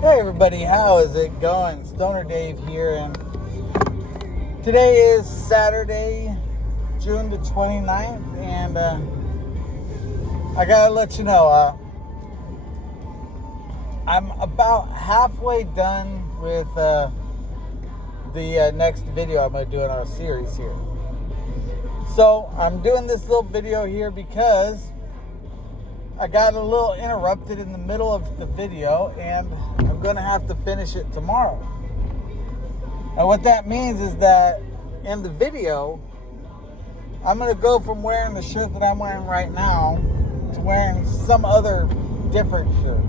Hey everybody, how is it going? Stoner Dave here, and today is Saturday, June the 29th, and I gotta let you know, I'm about halfway done with the next video I'm going to do in our series here. So I'm doing this little video here because I got a little interrupted in the middle of the video, and I'm going to have to finish it tomorrow. And what that means is that in the video, I'm going to go from wearing the shirt that I'm wearing right now to wearing some other different shirt.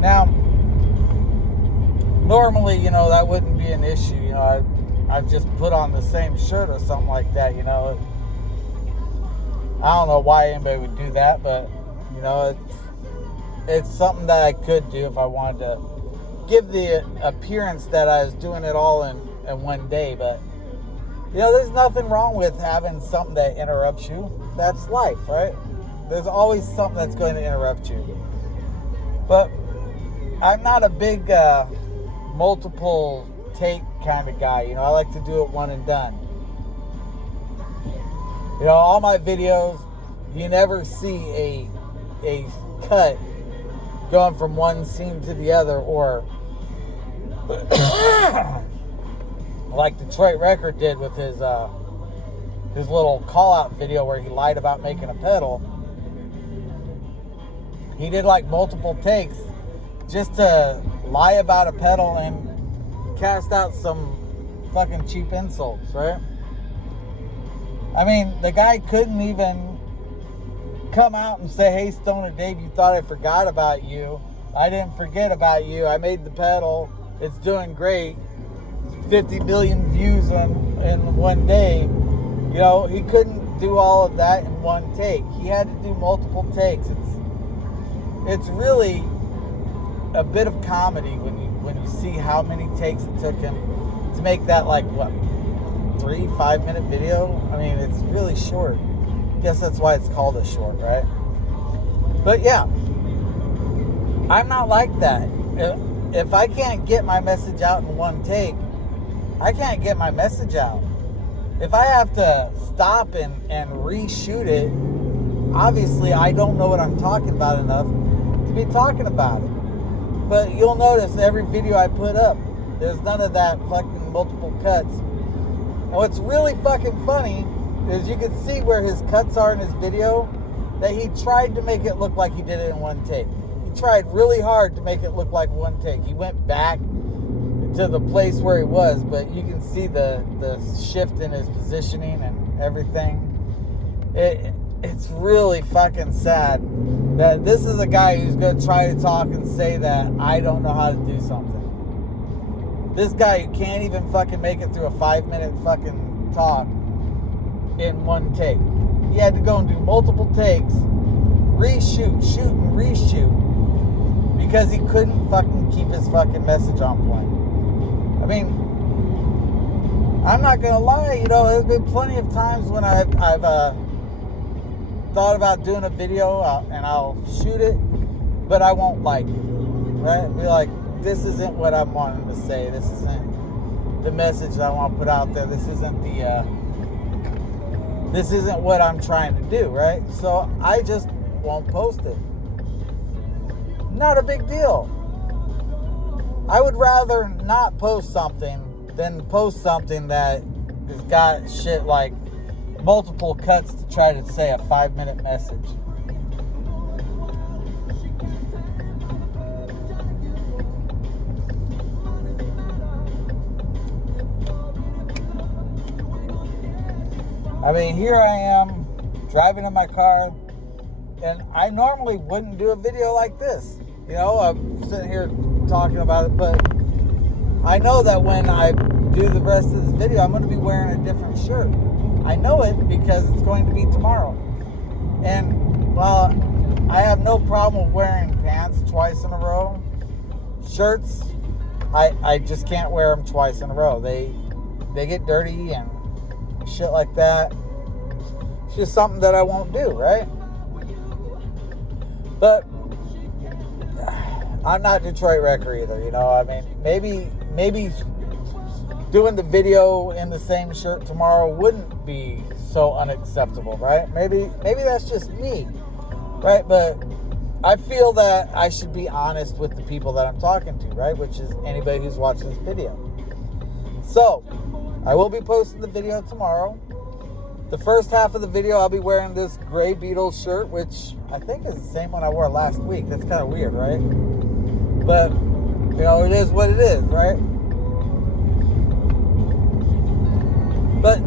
Now, normally, that wouldn't be an issue. I'd just put on the same shirt or something like that, I don't know why anybody would do that, but, it's something that I could do if I wanted to give the appearance that I was doing it all in one day. But, there's nothing wrong with having something that interrupts you. That's life, right? There's always something that's going to interrupt you. But I'm not a big multiple take kind of guy. I like to do it one and done. All my videos, you never see a cut going from one scene to the other, or like Detroit Record did with his little call-out video where he lied about making a pedal. He did like multiple takes just to lie about a pedal and cast out some fucking cheap insults, right? I mean, the guy couldn't even come out and say, "Hey, Stoner Dave, you thought I forgot about you. I didn't forget about you. I made the pedal. It's doing great. 50 billion views in one day." He couldn't do all of that in one take. He had to do multiple takes. It's really a bit of comedy when you see how many takes it took him to make that, 3-5 minute video. I mean, it's really short. I guess that's why it's called a short, right? But yeah, I'm not like that. If I can't get my message out in one take, I can't get my message out. If I have to stop and reshoot it, obviously I don't know what I'm talking about enough to be talking about it. But you'll notice every video I put up, there's none of that fucking multiple cuts. And what's really fucking funny is you can see where his cuts are in his video, that he tried to make it look like he did it in one take. He tried really hard to make it look like one take. He went back to the place where he was, but you can see the shift in his positioning and everything. It's really fucking sad that this is a guy who's going to try to talk and say that I don't know how to do something. This guy who can't even fucking make it through a 5-minute fucking talk in one take. He had to go and do multiple takes, shoot and reshoot, because he couldn't fucking keep his fucking message on point. I mean, I'm not gonna lie, there's been plenty of times when I've thought about doing a video and I'll shoot it, but I won't like it, right? Be like, this isn't what I'm wanting to say. This isn't the message I want to put out there. This isn't what I'm trying to do, right? So I just won't post it. Not a big deal. I would rather not post something than post something that has got shit like multiple cuts to try to say a 5-minute message. I mean, here I am driving in my car, and I normally wouldn't do a video like this. I'm sitting here talking about it, but I know that when I do the rest of this video, I'm going to be wearing a different shirt. I know it because it's going to be tomorrow. And while I have no problem with wearing pants twice in a row, shirts, I just can't wear them twice in a row. They get dirty and shit like that. It's just something that I won't do, right? But I'm not Detroit Wrecker either, you know. I mean, maybe doing the video in the same shirt tomorrow wouldn't be so unacceptable, right? Maybe that's just me, right? But I feel that I should be honest with the people that I'm talking to, right? Which is anybody who's watching this video. So, I will be posting the video tomorrow. The first half of the video, I'll be wearing this gray Beatles shirt, which I think is the same one I wore last week. That's kind of weird, right? But, you know, it is what it is, right? But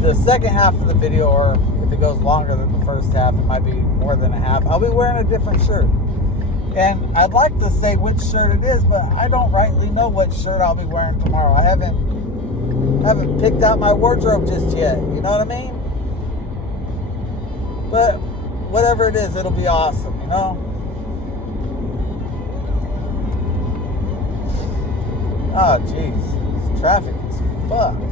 the second half of the video, or if it goes longer than the first half, it might be more than a half, I'll be wearing a different shirt. And I'd like to say which shirt it is, but I don't rightly know what shirt I'll be wearing tomorrow. I haven't picked out my wardrobe just yet, you know what I mean? But whatever it is, it'll be awesome, you know? Oh, jeez. This traffic is fucked.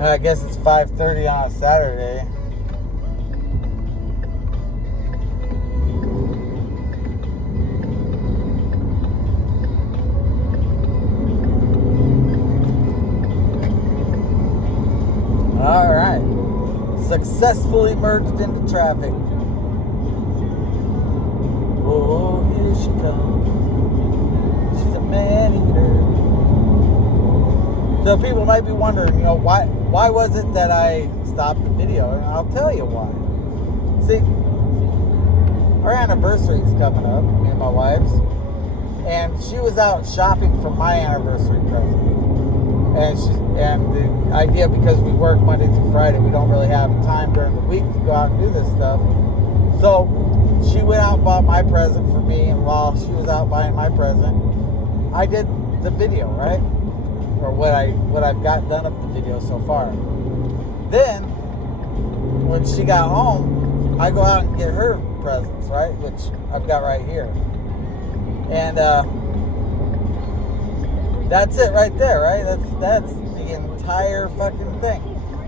I guess it's 5:30 on a Saturday. All right. Successfully merged into traffic. Oh, here she comes. She's a man-eater. So people might be wondering, you know, why was it that I stopped the video? And I'll tell you why. See, our anniversary is coming up, me and my wife's, and she was out shopping for my anniversary present. And the idea, because we work Monday through Friday, we don't really have time during the week to go out and do this stuff. So she went out and bought my present for me, and while she was out buying my present, I did the video, right? Or what I've got done of the video so far. Then, when she got home, I go out and get her presents, right? Which I've got right here. And that's it right there, right? That's the entire fucking thing.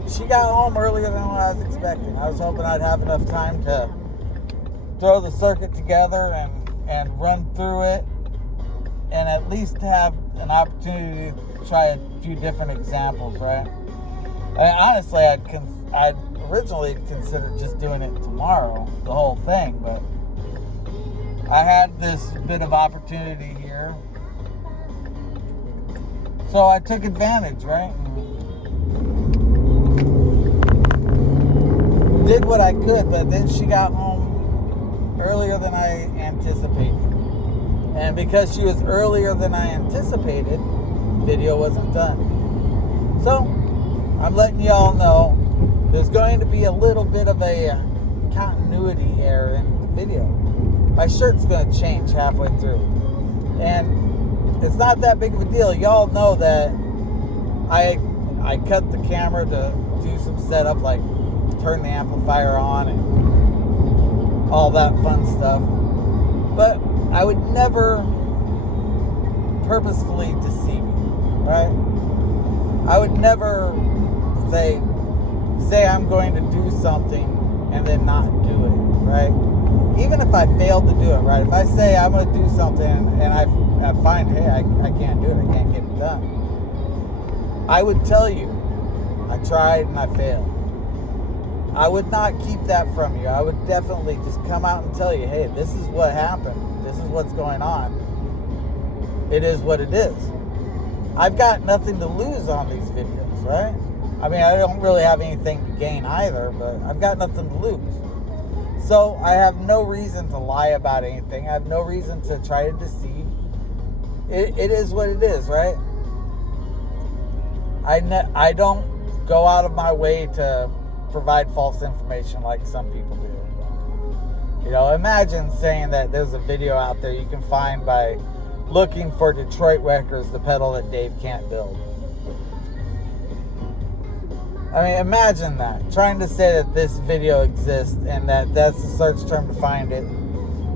She got home earlier than what I was expecting. I was hoping I'd have enough time to throw the circuit together and run through it, and at least have an opportunity to try a few different examples, right? I mean, honestly, I'd originally considered just doing it tomorrow, the whole thing, but I had this bit of opportunity here, so I took advantage, right? Did what I could, but then she got home earlier than I anticipated. And because she was earlier than I anticipated, the video wasn't done. So, I'm letting y'all know there's going to be a little bit of a continuity error in the video. My shirt's going to change halfway through. And it's not that big of a deal. Y'all know that I cut the camera to do some setup, like turn the amplifier on and all that fun stuff. But I would never purposefully deceive you, right? I would never say I'm going to do something and then not do it, right? Even if I failed to do it, right? If I say I'm going to do something and I find, hey, I can't do it, I can't get it done, I would tell you, I tried and I failed. I would not keep that from you. I would definitely just come out and tell you, hey, this is what happened. This is what's going on. It is what it is. I've got nothing to lose on these videos, right? I mean, I don't really have anything to gain either, but I've got nothing to lose. So I have no reason to lie about anything. I have no reason to try to deceive. It is what it is, right? I don't go out of my way to provide false information like some people do. You know, imagine saying that there's a video out there you can find by looking for Detroit Wreckers, the pedal that Dave can't build. I mean, imagine that. Trying to say that this video exists and that that's the search term to find it.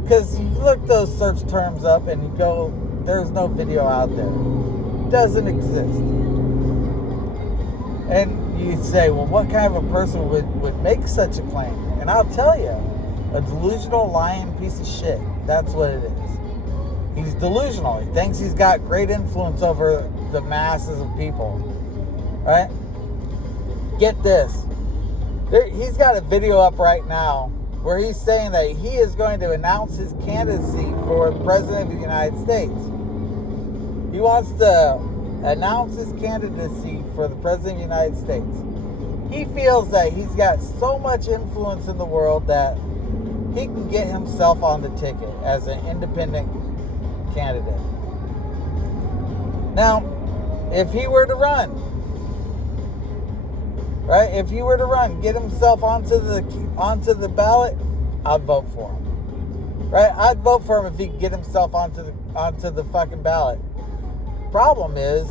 Because you look those search terms up and you go, there's no video out there. It doesn't exist. And you say, well, what kind of a person would make such a claim? And I'll tell you, A delusional, lying piece of shit. That's what it is. He's delusional. He thinks he's got great influence over the masses of people. Right? Get this. He's got a video up right now where he's saying that he is going to announce his candidacy for President of the United States. He wants to announce his candidacy for the President of the United States. He feels that he's got so much influence in the world that he can get himself on the ticket as an independent candidate. Now, if he were to run, right? If he were to run, get himself onto the ballot, I'd vote for him. Right? I'd vote for him if he could get himself onto the fucking ballot. Problem is,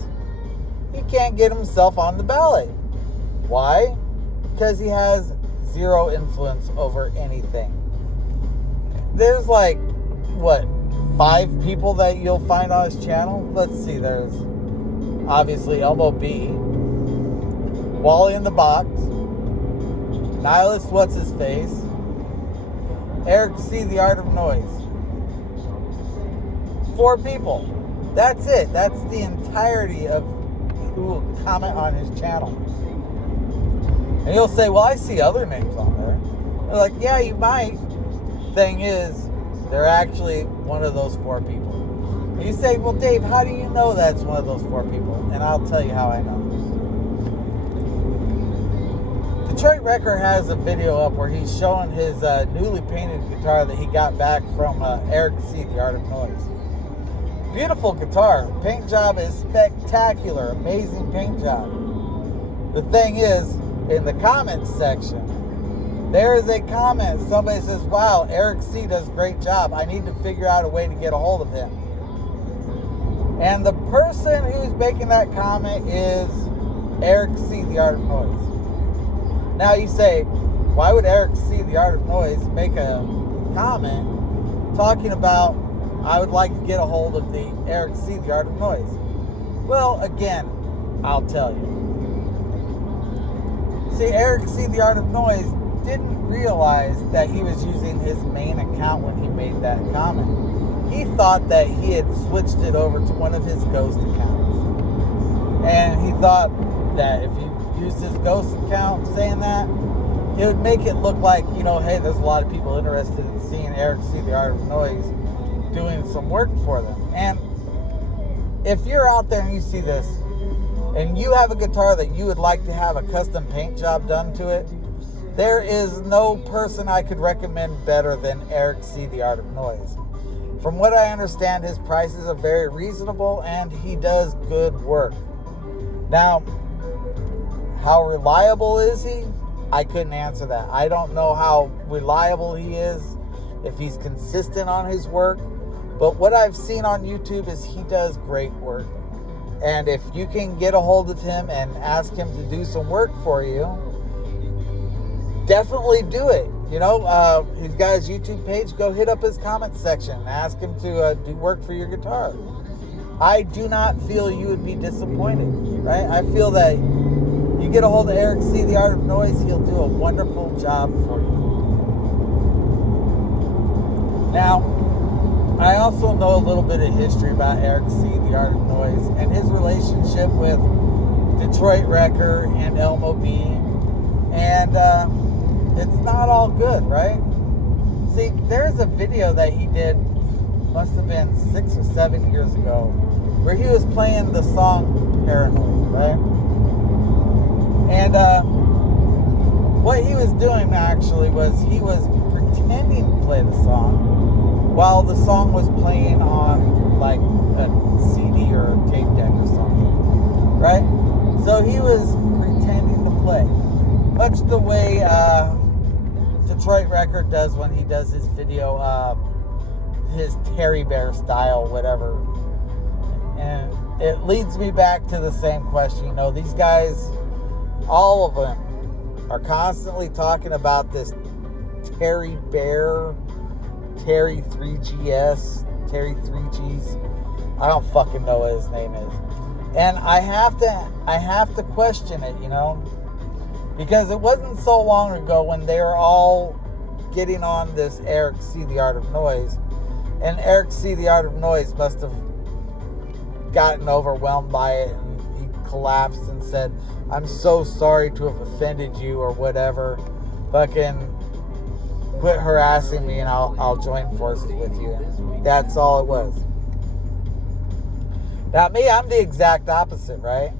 he can't get himself on the ballot. Why? Because he has zero influence over anything. There's like, what, 5 people that you'll find on his channel? Let's see, there's obviously Elmo B, Wally in the Box, Nihilist What's His Face, Eric C. The Art of Noise. 4 people. That's it. That's the entirety of who will comment on his channel. And you'll say, well, I see other names on there. They're like, yeah, you might. Thing is, they're actually one of those 4 people. And you say, well, Dave, how do you know that's one of those 4 people? And I'll tell you how I know. Detroit Wrecker has a video up where he's showing his newly painted guitar that he got back from Eric C., The Art of Noise. Beautiful guitar. Paint job is spectacular. Amazing paint job. The thing is, in the comments section, there is a comment. Somebody says, wow, Eric C. does a great job. I need to figure out a way to get a hold of him. And the person who's making that comment is Eric C., The Art of Noise. Now you say, why would Eric C., The Art of Noise make a comment talking about, I would like to get a hold of the Eric C., The Art of Noise? Well, again, I'll tell you. See, Eric C., The Art of Noise didn't realize that he was using his main account when he made that comment. He thought that he had switched it over to one of his ghost accounts. And he thought that if he used his ghost account saying that, it would make it look like, you know, hey, there's a lot of people interested in seeing Eric C., The Art of Noise doing some work for them. And if you're out there and you see this, and you have a guitar that you would like to have a custom paint job done to it, there is no person I could recommend better than Eric C., The Art of Noise. From what I understand, his prices are very reasonable and he does good work. Now, how reliable is he? I couldn't answer that. I don't know how reliable he is, if he's consistent on his work. But what I've seen on YouTube is he does great work. And if you can get a hold of him and ask him to do some work for you, definitely do it. You know, he's got his YouTube page. Go hit up his comment section and ask him to do work for your guitar. I do not feel you would be disappointed, right? I feel that you get a hold of Eric C., The Art of Noise, he'll do a wonderful job for you. Now, I also know a little bit of history about Eric C., The Art of Noise, and his relationship with Detroit Wrecker and Elmo B. And it's not all good, right? See, there's a video that he did, must have been 6 or 7 years ago, where he was playing the song Paranoid, right? And what he was doing actually was he was pretending to play the song while the song was playing on like a CD or a tape deck or something, right? So he was pretending to play, much the way Detroit Record does when he does his video, his Terry Bear style, whatever. And it leads me back to the same question. You know, these guys, all of them, are constantly talking about this Terry Bear, Terry 3GS, Terry 3Gs. I don't fucking know what his name is. And I have to question it, you know, because it wasn't so long ago when they were all getting on this Eric C. The Art of Noise. And Eric C. The Art of Noise must have gotten overwhelmed by it, and he collapsed and said, "I'm so sorry to have offended you," or whatever. Fucking quit harassing me and I'll join forces with you. That's all it was. Now me, I'm the exact opposite, right?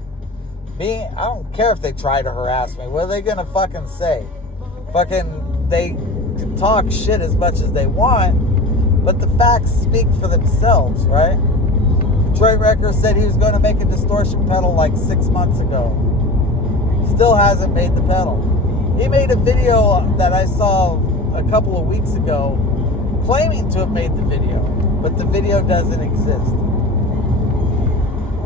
Me, I don't care if they try to harass me. What are they gonna fucking say? Fucking, they can talk shit as much as they want, but the facts speak for themselves, right? Detroit Wrecker said he was going to make a distortion pedal like 6 months ago. Still hasn't made the pedal. He made a video that I saw a couple of weeks ago claiming to have made the video, but the video doesn't exist.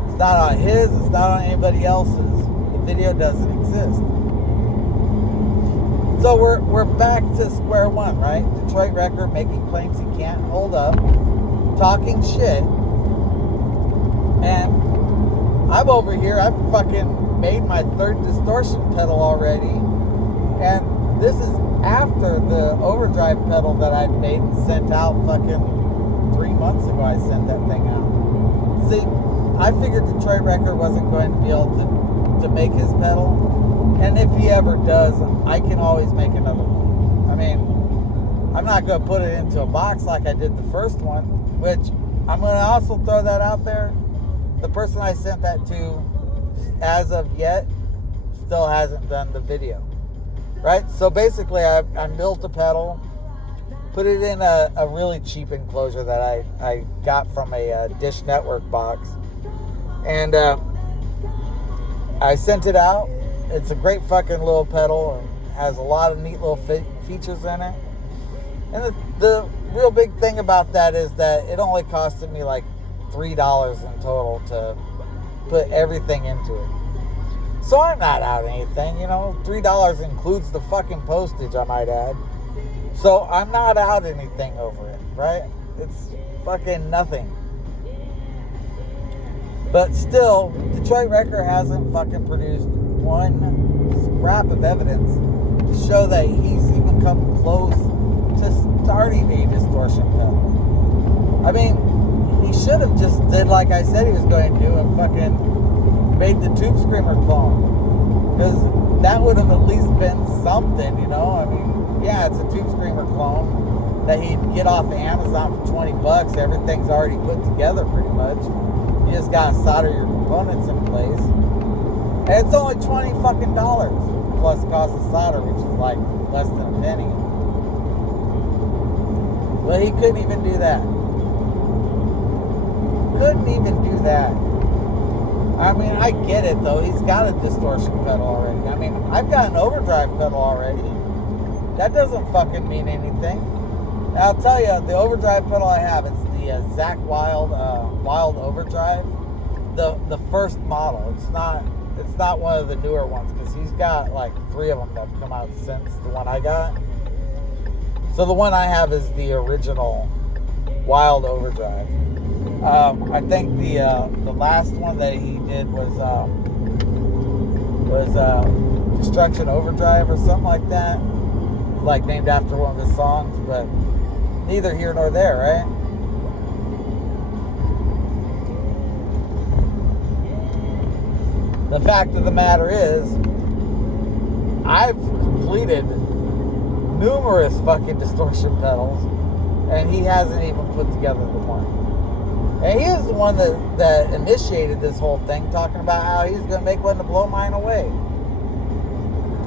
It's not on his, it's not on anybody else's. The video doesn't exist. So we're back to square one, right? Detroit Wrecker making claims he can't hold up, talking shit. And I'm over here, I've fucking made my third distortion pedal already. And this is after the overdrive pedal that I made and sent out fucking 3 months ago. I sent that thing out. See, I figured Detroit Wrecker wasn't going to be able to make his pedal. And if he ever does, I can always make another one. I mean, I'm not going to put it into a box like I did the first one, which I'm going to also throw that out there. The person I sent that to, as of yet, still hasn't done the video. Right? So basically, I built a pedal, put it in a really cheap enclosure that I got from a Dish Network box. And I sent it out. It's a great fucking little pedal and has a lot of neat little features in it. And the real big thing about that is that it only costed me like $3 in total to put everything into it. So I'm not out anything, you know. $3 includes the fucking postage, I might add. So I'm not out anything over it, right? It's fucking nothing. But still, Detroit Wrecker hasn't fucking produced one scrap of evidence to show that he's even come close to starting a distortion pedal. I mean, he should have just did like I said he was going to do and fucking made the Tube Screamer clone. Because that would have at least been something, you know? I mean, yeah, it's a Tube Screamer clone that he'd get off of Amazon for $20. Everything's already put together pretty much. You just gotta solder your components in place. And it's only $20 fucking plus cost of solder, which is like less than a penny. But he couldn't even do that. Couldn't even do that. I mean, I get it though. He's got a distortion pedal already. I mean, I've got an overdrive pedal already. That doesn't fucking mean anything. And I'll tell you, the overdrive pedal I have, it's the Zach Wild Overdrive, the first model. It's not one of the newer ones because he's got like 3 of them that have come out since the one I got. So the one I have is the original Wild Overdrive. I think the last one that he did was Destruction Overdrive or something like that, like named after one of his songs. But neither here nor there, right? The fact of the matter is, I've completed numerous fucking distortion pedals, and he hasn't even put together the one. And he is the one that initiated this whole thing, talking about how he's going to make one to blow mine away.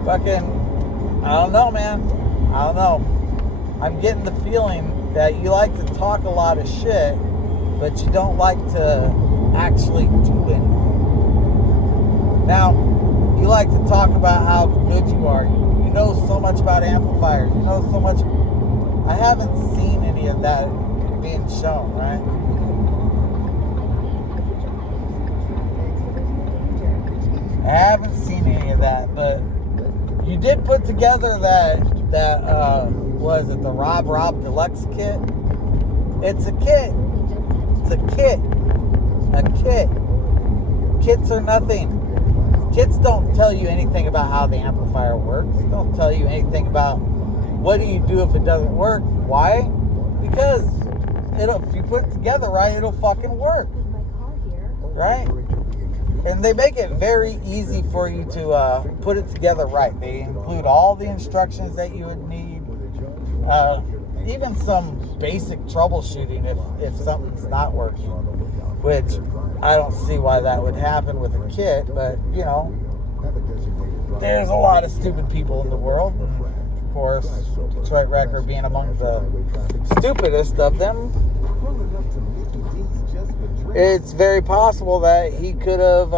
Fucking, I don't know, man. I don't know. I'm getting the feeling that you like to talk a lot of shit, but you don't like to actually do anything. Now, you like to talk about how good you are. You know so much about amplifiers. You know so much. I haven't seen any of that being shown, right? I haven't seen any of that, but you did put together that was it the Rob Deluxe kit? It's a kit. It's a kit. A kit. Kits are nothing. Kits don't tell you anything about how the amplifier works. Don't tell you anything about what do you do if it doesn't work? Why? Because if you put it together right, it'll fucking work. Right? And they make it very easy for you to put it together right. They include all the instructions that you would need. Even some basic troubleshooting if something's not working. Which I don't see why that would happen with a kit, but you know, there's a lot of stupid people in the world. And of course, Detroit Wrecker being among the stupidest of them. It's very possible that he could have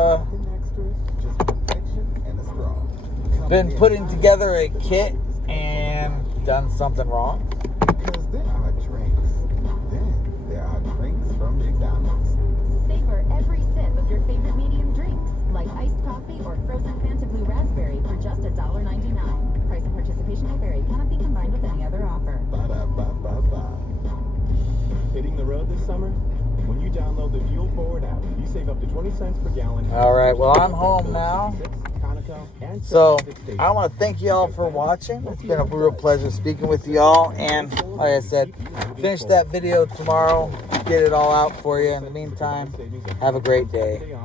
been putting together a kit and done something wrong. Because there are drinks. Then there are drinks from McDonald's. Savor every sip of your favorite medium drinks, like iced coffee or frozen Fanta Blue Raspberry for just $1.99. Price and participation may vary. Cannot be combined with any other offer. Ba-da-ba-ba-ba. Hitting the road this summer? When you download the Fuel Forward app, you save up to 20 cents per gallon. All right, well, I'm home now. So I want to thank you all for watching. It's been a real pleasure speaking with you all. And like I said, finish that video tomorrow. Get it all out for you. In the meantime, have a great day.